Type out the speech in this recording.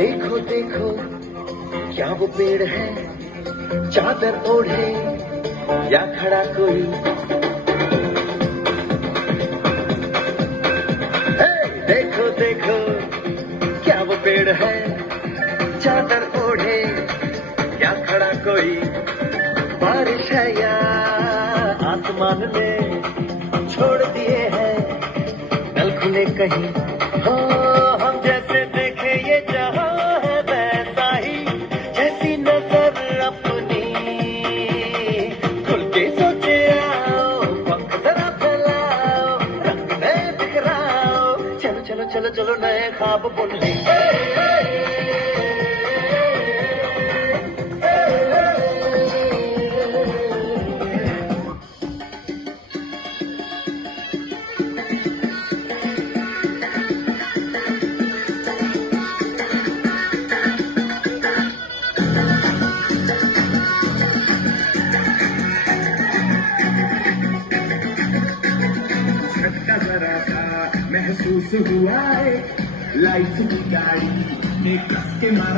देखो देखो क्या वो पेड़ है, चादर ओढ़े या खड़ा कोई। हे, देखो देखो क्या वो पेड़ है, चादर ओढ़े या खड़ा कोई। बारिश है या आसमान ने छोड़ दिए हैं नल खुले कहीं। हो हम जैसे देखे ये जहां है वैसा ही, जैसी नजर अपनी खुल के सोचे आओ, पंख जरा फैलाओ, रंग नए बिखराओ। चलो चलो चलो चलो नए ख्वाब बुनने। झटका जरा सा महसूस हुआ है, लाइट की गाड़ी ने कस के मारा।